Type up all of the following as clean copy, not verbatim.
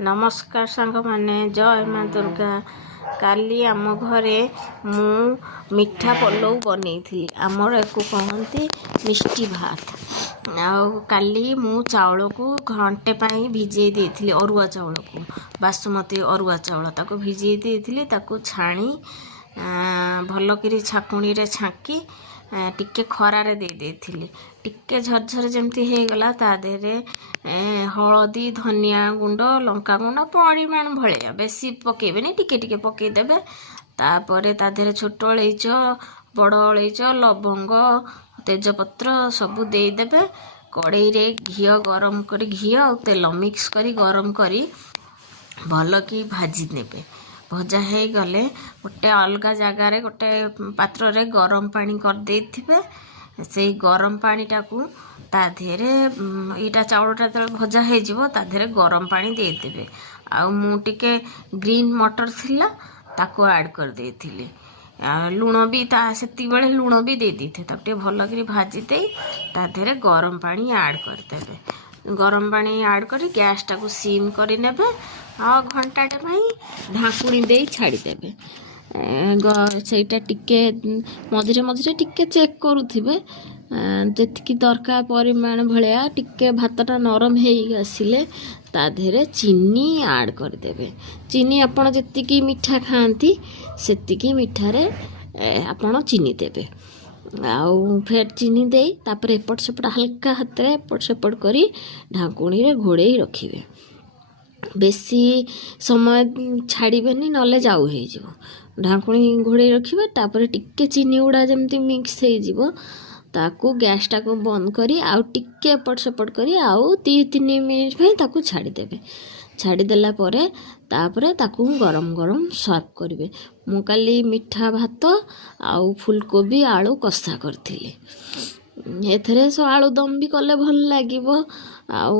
नमस्कार सांग माने जय माँ दुर्गा। काली आम घरे मु मिठा पलौ बनई आमर एक कहती मिष्टी भात काली मु चाउल को घंटे पाई भिजे देइथिली अरुआ चाउल को बासुमती अरुआ चाउल ताको भिजे देइथिली ताको छाणी भल करी छाकुणी रे छाकी टिके खरारे दे देइथिली टिके झरझर जमती हे गला ता देरे हलदी धनिया गुंड लंका गुंड परिमाण भलिया बेसी पकेबेनी टिके टिके पके देबे तापरे ता देरे छोट अलैच बड़ अलैच लवंग तेजपत्र सबू दे देबे कड़ाई रे घी गरम करी घी और तेल मिक्स करी गरम करी भल की भाजी नेबे भजा हो गले गोटे अलग जगार गोटे पात्र रे गरम पानी कर देथिबे से गरम पानी टाकू ता धेरे इटा चाउलटा तले भजा हो जिवो ता धेरे गरम पानी दे देबे आ मु टिके ग्रीन मटर थिला ताको ऐड कर देथिली लुण भी ता सेती बेले लुण भी दे देथे ताके भल करी भाजी दे ता धेरे गरम पानी ऐड कर देबे गरम पानी ऐड करी गैस टाको सिम करी नेबे आ घंटाटे भाई ढाकुणी दे छाड़ी देबे सेटा टिके मझिरे मझिरे टिके चेक करूथिबे जेतिकी दरकार परिमाण भलिया टिके भातटा नरम हे आसिले ता धेरे चीनी ऐड कर देबे चीनी आपण जेतिकी मिठा खांती सेतिकी मिठारे आपण चीनी देबे आउ फेर चीनी दे तापर एपट सेपट हल्का हाथ रे एपट सेपट करी ढाकुणी रे घोड़े रखिबे बेसी समय छाड़बेनी नले जाऊ हे जिवो ढाकुणी घोड़े रखिबे तापर टिके चीनी उड़ा जमती मिक्स हे जिवो ताकू गैस टाको बंद करी आउ टिके एपट सेपट करी आउ 2-3 मिनिट पे ताकू छाड़ी देबे छाड़ी देला परे तापरे ताकू गरम गरम सर्व करिवे मु काली मिठा भात आउ फुलकोबी आलू कषा करथिली एथरे सो आलू दम भी कले भल लागिवो आउ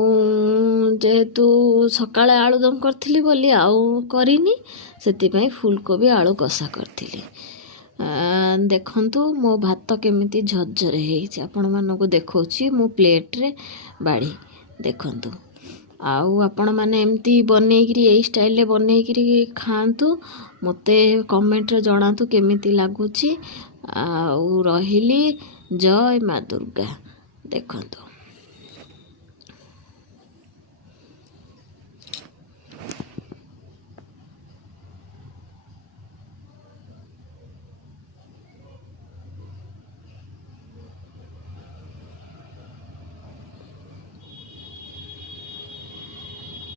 जेहेतु सकाळे आलू दम करथिली बोली आउ करिनी सेति पई फुलकोबी आलू कषा करथिली देखंतु मो भात केमिति झरझर हे आपण मानको देखौछि मो प्लेट रे बाड़ी देखंतु आउ आपण माने एमती बनेगिरी एई स्टाइल रे बनेगिरी खांतु मते कमेंट रे जणातु केमिति लागुछि आउ रहिली जय माँ दुर्गा देखंतु।